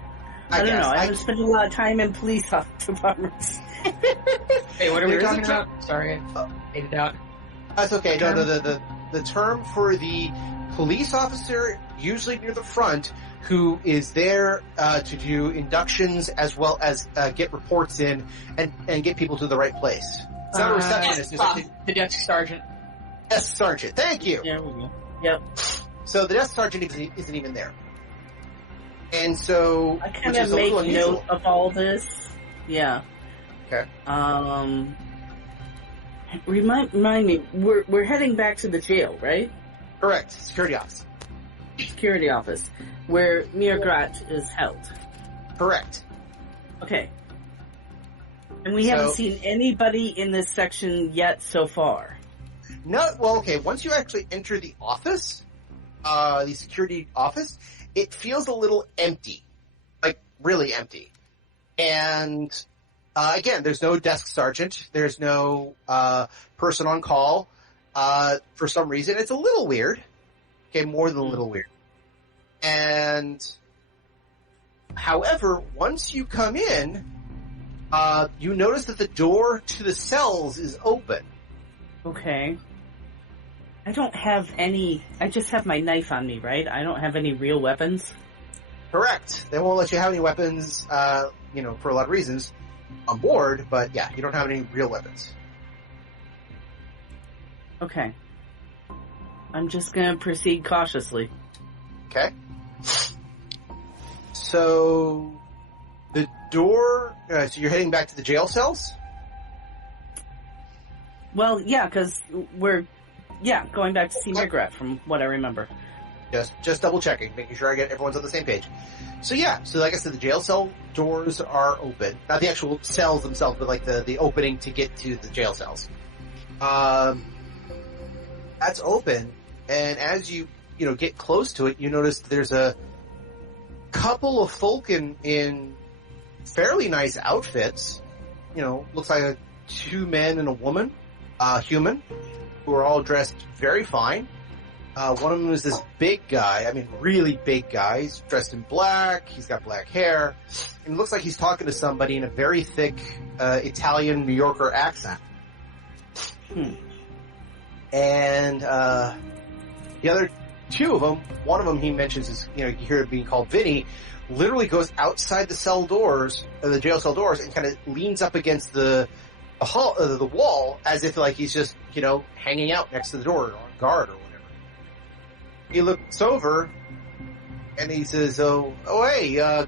I don't know. I haven't spent a lot of time in police departments. Hey, what are we talking about? Sorry, I made it out. That's okay. No, the term for the police officer, usually near the front, who is there to do inductions as well as get reports in and get people to the right place. It's not a receptionist. The desk sergeant. Desk sergeant. Thank you. There we go. Yep. So the desk sergeant isn't even there. And so... I kind of make note of all this. Yeah. Okay. Remind me, we're heading back to the jail, right? Correct. Security office. Security office, where mur'grr'at is held. Correct. Okay. And we haven't seen anybody in this section yet so far. No, well, okay, once you actually enter the office, the security office, it feels a little empty. Like, really empty. And, again, there's no desk sergeant. There's no, person on call. For some reason, it's a little weird. Okay, more than a little weird. And, however, once you come in, you notice that the door to the cells is open. Okay. I don't have any... I just have my knife on me, right? I don't have any real weapons? Correct. They won't let you have any weapons, for a lot of reasons on board, but yeah, you don't have any real weapons. Okay. I'm just gonna proceed cautiously. Okay. So, the door... so you're heading back to the jail cells? Well, yeah, because we're... Yeah, going back to see mur'grr'at from what I remember. Just double checking, making sure everyone's on the same page. So yeah, so like I said, the jail cell doors are open. Not the actual cells themselves, but like the opening to get to the jail cells. That's open, and as you get close to it, you notice there's a couple of folk in fairly nice outfits. Looks like 2 men and a woman, human, who are all dressed very fine. One of them is this big guy, really big guy. He's dressed in black, he's got black hair, and it looks like he's talking to somebody in a very thick Italian New Yorker accent. And the other 2 of them, one of them he mentions is, you hear it being called Vinny, literally goes outside the cell doors, the jail cell doors, and kind of leans up against the wall as if like he's just, hanging out next to the door or on guard or whatever. He looks over and he says, hey,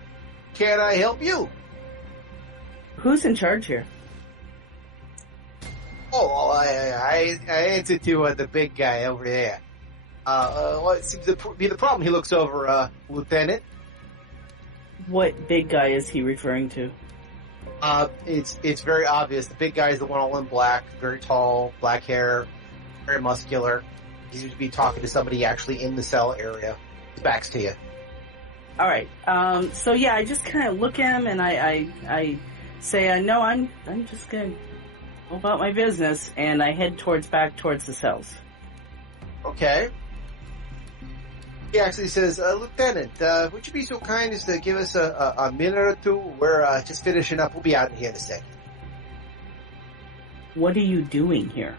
can I help you? Who's in charge here? Oh, I answer to the big guy over there. What seems to be the problem? He looks over, Lieutenant. What big guy is he referring to? It's very obvious. The big guy is the one all in black, very tall, black hair, very muscular. He seems to be talking to somebody actually in the cell area. His back's to you. All right. So yeah, I just kind of look at him and I say, no, I'm just gonna go about my business, and I head back towards the cells. Okay. He actually says, Lieutenant, would you be so kind as to give us a minute or two? We're just finishing up. We'll be out in here in a second. What are you doing here?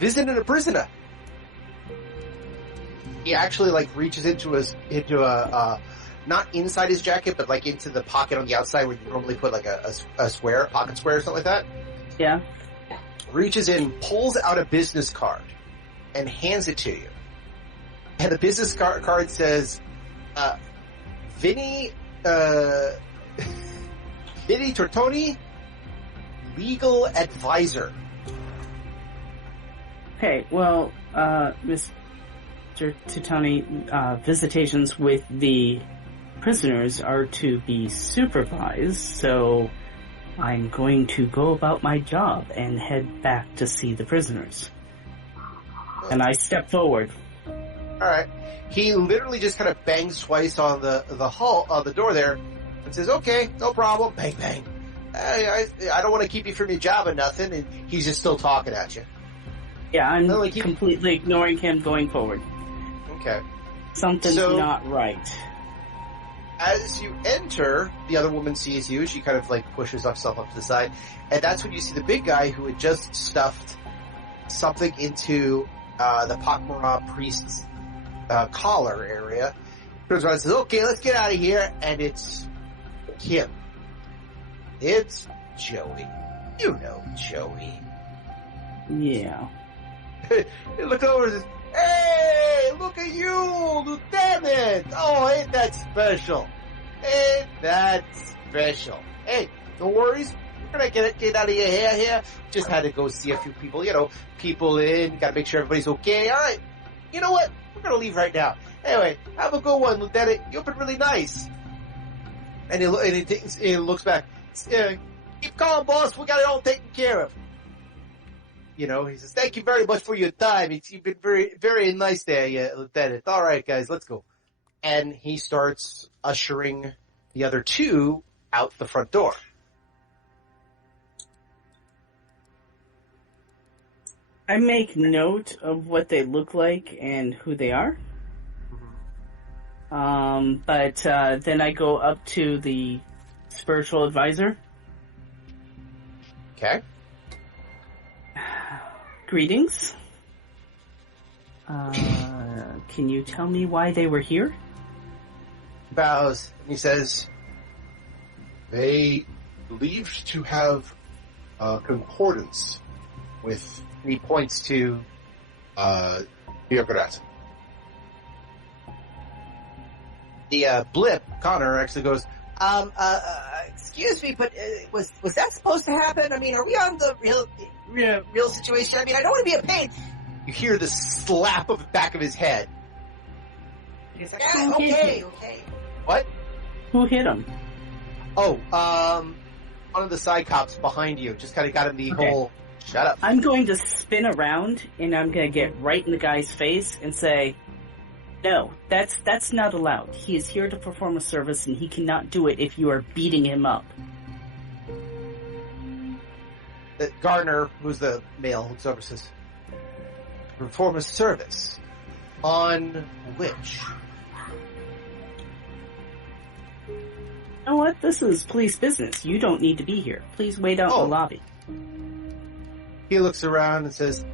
Visiting a prisoner. He actually reaches into a not inside his jacket, but into the pocket on the outside where you normally put a square, pocket square or something like that. Yeah. Reaches in, pulls out a business card, and hands it to you. And the business card says, Vinny Tortoni, legal advisor. Okay, well, Mr. Tortoni, visitations with the prisoners are to be supervised, so I'm going to go about my job and head back to see the prisoners. And I step forward. Alright. He literally just kind of bangs twice on the door there and says, okay, no problem. Bang, bang. I don't want to keep you from your job or nothing, and he's just still talking at you. Yeah, I'm completely ignoring him going forward. Okay. Something's not right. As you enter, the other woman sees you. She kind of pushes herself up to the side, and that's when you see the big guy who had just stuffed something into the pak'ma'ra priest's collar area. Turns around and says, okay, let's get out of here. And it's him. It's Joey. You know Joey. Yeah. He looks over and says, hey, look at you, Lieutenant. Oh, ain't that special? Ain't that special? Hey, no worries. We're gonna get out of your hair here. Just had to go see a few people, people in, gotta make sure everybody's okay. All right. You know what? We're gonna leave right now. Anyway, have a good one, Lieutenant. You've been really nice. And he looks back. Keep calm, boss. We got it all taken care of. He says, thank you very much for your time. You've been very, very nice there, Lieutenant. All right, guys, let's go. And he starts ushering the other two out the front door. I make note of what they look like and who they are. But then I go up to the spiritual advisor. Okay. Greetings. Can you tell me why they were here? He bows and he says, They believed to have concordance with and he points to mur'grr'at. the Blip. Connor actually goes, Excuse me, but was that supposed to happen? I mean, are we on the real situation? I mean, I don't want to be a pain. you hear the slap of the back of his head. He's like, okay. What? Who hit him? Oh, one of the side cops behind you just kind of got him the Okay. whole, shut up. I'm going to spin around and I'm going to get right in the guy's face and say, no, that's not allowed. He is here to perform a service and he cannot do it if you are beating him up. Garner, who's the male, looks over and says, perform a service. On which? You know what? This is police business. You don't need to be here. Please wait out in the lobby. He looks around and says,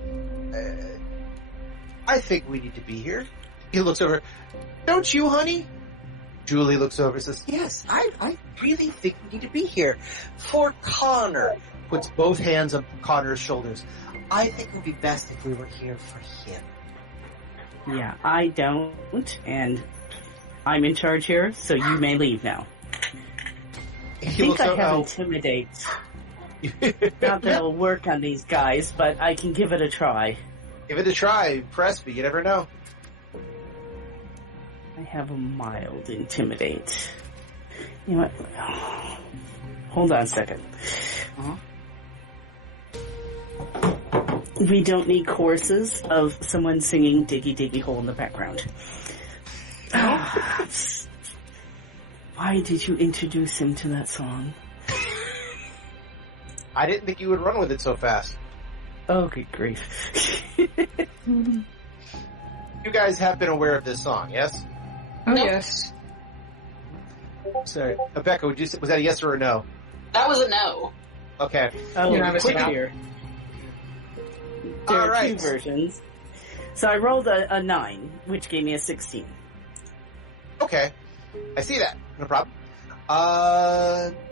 I think we need to be here. He looks over, don't you, honey? Julie looks over and says, Yes, I really think we need to be here for Connor. puts both hands on Connor's shoulders. I think it would be best if we were here for him. Yeah, I don't, and I'm in charge here, so you may leave now. I think I have Intimidate. Not that it'll work on these guys, but I can give it a try. Give it a try. Press me. You never know. I have a mild Intimidate. You know what? Hold on a second. We don't need choruses of someone singing Diggy Diggy Hole in the background. Why did you introduce him to that song? I didn't think you would run with it so fast. Oh, good grief. You guys have been aware of this song, yes? Oh, Nope. yes. Sorry. Becca, was that a yes or a no? That was a no. Okay. Oh, Yeah, I was quick thinking- here. There All are right. two versions. So I rolled a 9, which gave me a 16. Okay. I see that. No problem.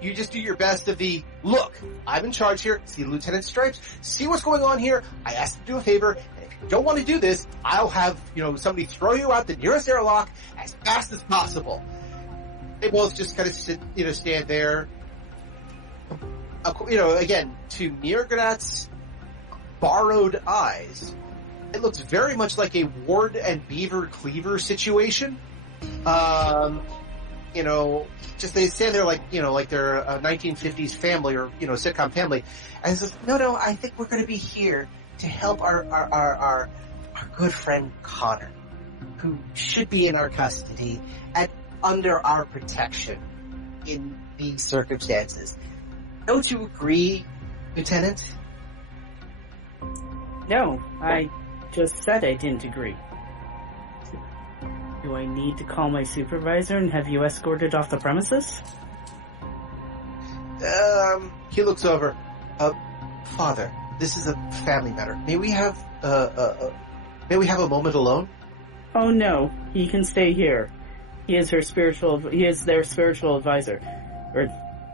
You just do your best of the, look, I'm in charge here, see Lieutenant Stripes, see what's going on here, I asked you to do a favor, and if you don't want to do this, I'll have, somebody throw you out the nearest airlock as fast as possible. They both just kind of sit, stand there. Again, to mur'grr'at's borrowed eyes, it looks very much like a Ward and Beaver Cleaver situation. Just they stand there like they're a 1950s family or, sitcom family. And it says, No, I think we're going to be here to help our good friend Connor, who should be in our custody and under our protection in these circumstances. Don't you agree, Lieutenant? No, I just said I didn't agree. Do I need to call my supervisor and have you escorted off the premises? he looks over. Father, this is a family matter. May we have a moment alone? Oh no, he can stay here. He is their spiritual advisor. Or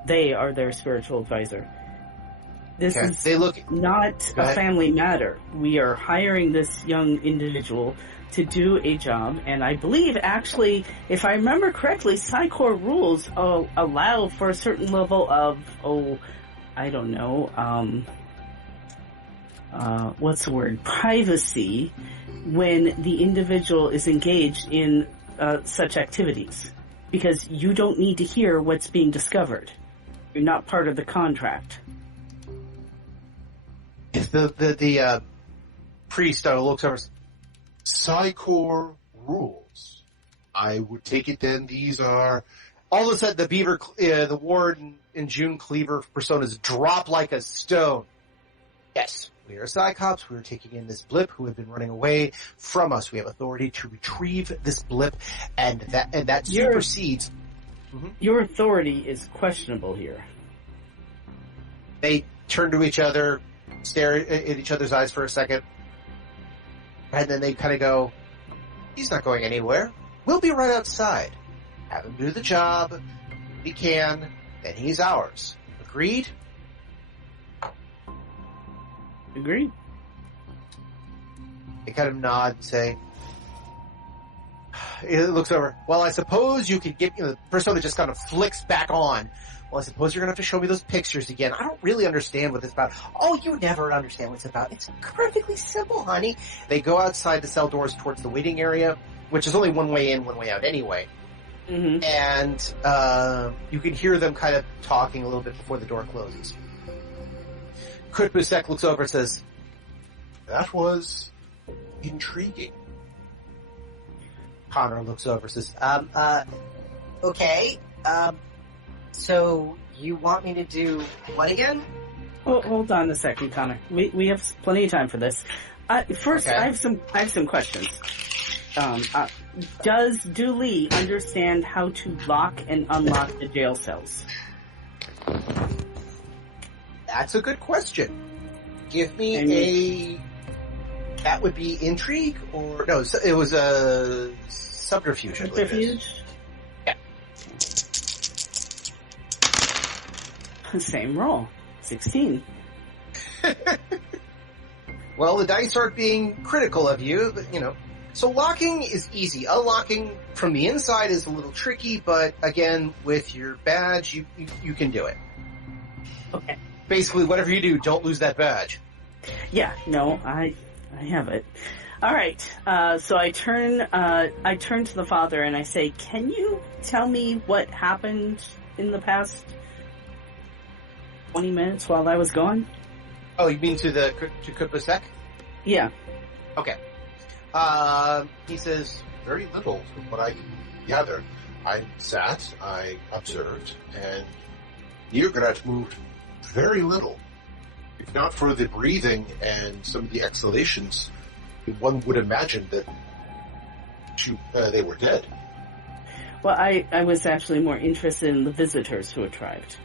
they are their spiritual advisor. This Okay. is They look. not Go a ahead. family matter. We are hiring this young individual to do a job, and I believe, actually, if I remember correctly, Psycore rules allow for a certain level of, what's the word? Privacy when the individual is engaged in such activities. Because you don't need to hear what's being discovered. You're not part of the contract. If the priest looks over. Psychor rules. I would take it then these are... All of a sudden, the Warden and June Cleaver personas drop like a stone. Yes, we are Psychops. We are taking in this Blip who had been running away from us. We have authority to retrieve this Blip, and that supersedes. Your authority is questionable here. They turn to each other, stare at each other's eyes for a second, and then they kind of go, "He's not going anywhere. We'll be right outside. Have him do the job. If he can, then he's ours. Agreed?" Agreed. They kind of nod and say, it looks over. Well, I suppose you could get, the persona just kind of flicks back on. Well, I suppose you're going to have to show me those pictures again. I don't really understand what it's about. Oh, you never understand what it's about. It's perfectly simple, honey. They go outside the cell doors towards the waiting area, which is only one way in, one way out anyway. Mm-hmm. And you can hear them kind of talking a little bit before the door closes. kt'bu'sek looks over and says, That was intriguing. Connor looks over and says, Okay, so you want me to do what again? Oh, hold on a second, Connor. We have plenty of time for this. First, Okay. I have some questions. Does Dooley understand how to lock and unlock the jail cells? that's a good question. Give me that would be intrigue, or no, it was a subterfuge. I believe it is. Subterfuge? Yeah. Same roll. 16. Well, the dice aren't being critical of you, but, So locking is easy. Unlocking from the inside is a little tricky, but again, with your badge, you can do it. Okay. Basically, whatever you do, don't lose that badge. Yeah, no, I have it. All right. So I turn to the father and I say, "Can you tell me what happened in the past 20 minutes while I was gone?" Oh, you mean to kt'bu'sek? Yeah. Okay. He says, Very little from what I can gather. I sat, I observed, and mur'grr'at moved very little. If not for the breathing and some of the exhalations, one would imagine that they were dead. Well, I was actually more interested in the visitors who arrived.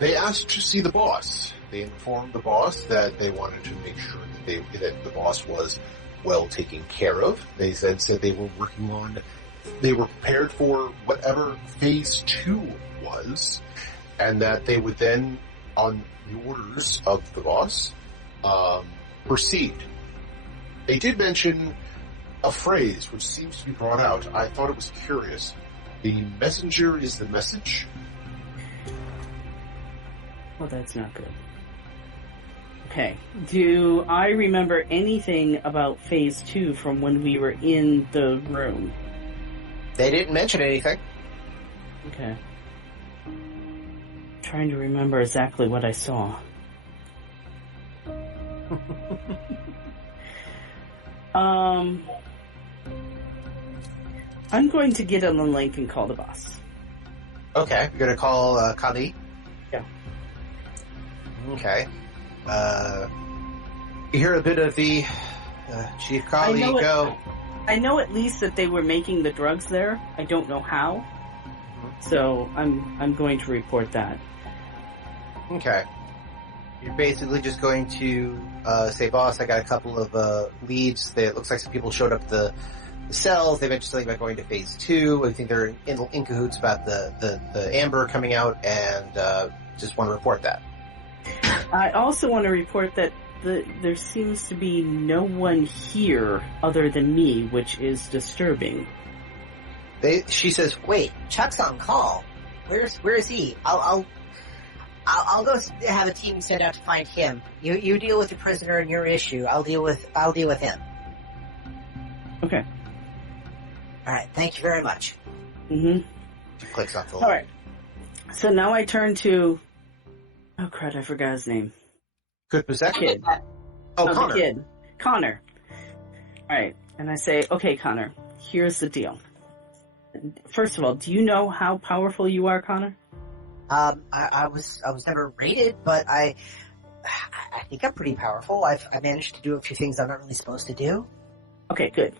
They asked to see the boss. They informed the boss that they wanted to make sure that the boss was well taken care of. They said they were they were prepared for whatever phase 2 was, and that they would then, on the orders of the boss, proceed. They did mention a phrase which seems to be brought out. I thought it was curious. The messenger is the message. Well, that's not good. Okay. Do I remember anything about phase 2 from when we were in the room? they didn't mention anything. Okay. Trying to remember exactly what I saw. I'm going to get on the link and call the boss. Okay, you're gonna call Kali? Yeah. Okay. You hear a bit of the Chief Kali go. I know at least that they were making the drugs there. I don't know how. So I'm going to report that. Okay. You're basically just going to say, boss, I got a couple of leads. It looks like some people showed up the cells. They mentioned something about going to phase 2. I think they're in cahoots about the amber coming out, and just want to report that. I also want to report that there seems to be no one here other than me, which is disturbing. She says, Wait, Chuck's on call. Where is he? I'll go have a team sent out to find him. You deal with the prisoner and your issue. I'll deal with him. Okay. All right. Thank you very much. Mm-hmm. she clicks off the All right. So now I turn to... Oh, crud, I forgot his name. kt'bu'sek? Kid. Oh, the Connor. kid. Connor. Alright, and I say, okay, Connor, here's the deal. First of all, do you know how powerful you are, Connor? I was never rated, but I think I'm pretty powerful. I managed to do a few things I'm not really supposed to do. Okay, good.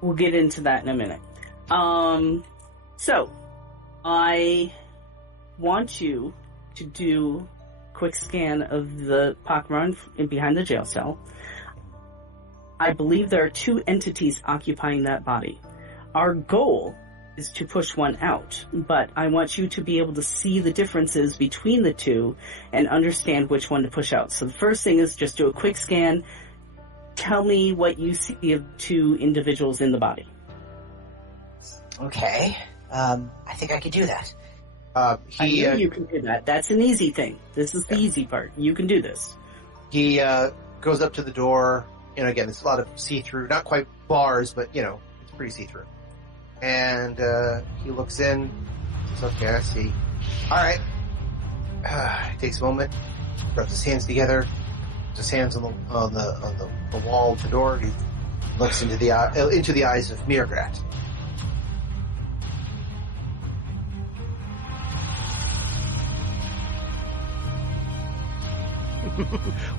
We'll get into that in a minute. So, I want you to do a quick scan of the pak'ma'ra in behind the jail cell. I believe there are 2 entities occupying that body. Our goal is to push one out, but I want you to be able to see the differences between the 2 and understand which one to push out. So the first thing is just do a quick scan. Tell me what you see of 2 individuals in the body. Okay. I think I could do that. I know you can do that. That's an easy thing. This is the easy part. You can do this. He goes up to the door. Again, it's a lot of see-through, not quite bars, but, it's pretty see-through. And he looks in. Says, okay, I see. All right. Takes a moment. Rubs his hands together. Puts his hands on the wall of the door. He looks into the eyes of mur'grr'at.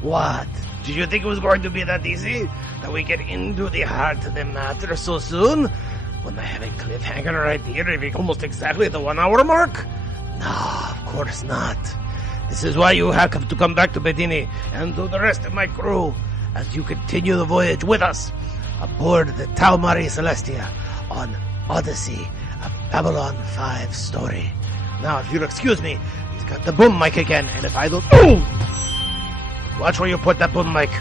What? Did you think it was going to be that easy? That we get into the heart of the matter so soon? When I have a cliffhanger right here, reaching almost exactly the 1 hour mark? No, of course not. This is why you have to come back to Padini and to the rest of my crew as you continue the voyage with us aboard the Tau Mare Celestia on Odyssey, a Babylon 5 story. Now, if you'll excuse me, he's got the boom mic again, and if I don't... Boom! Watch where you put that boom mic.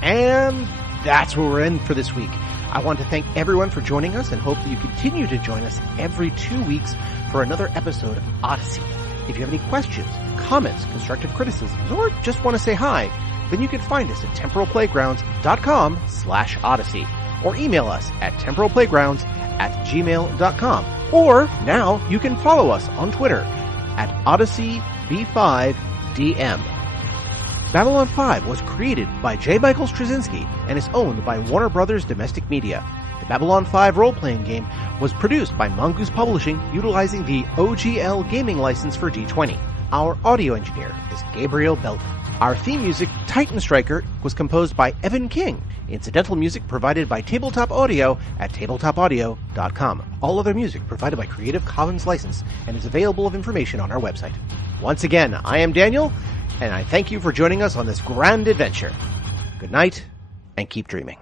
And that's where we're in for this week. I want to thank everyone for joining us and hope that you continue to join us every 2 weeks for another episode of Odyssey. If you have any questions, comments, constructive criticisms, or just want to say hi, then you can find us at temporalplaygrounds.com/Odyssey or email us at temporalplaygrounds@gmail.com. Or now you can follow us on Twitter at OdysseyB5DM. Babylon 5 was created by J. Michael Straczynski and is owned by Warner Brothers Domestic Media. The Babylon 5 role-playing game was produced by Mongoose Publishing utilizing the OGL gaming license for D20. Our audio engineer is Gabriel Belton. Our theme music, Titan Striker, was composed by Evan King. Incidental music provided by Tabletop Audio at tabletopaudio.com. All other music provided by Creative Commons license and is available of information on our website. Once again, I am Daniel, and I thank you for joining us on this grand adventure. Good night, and keep dreaming.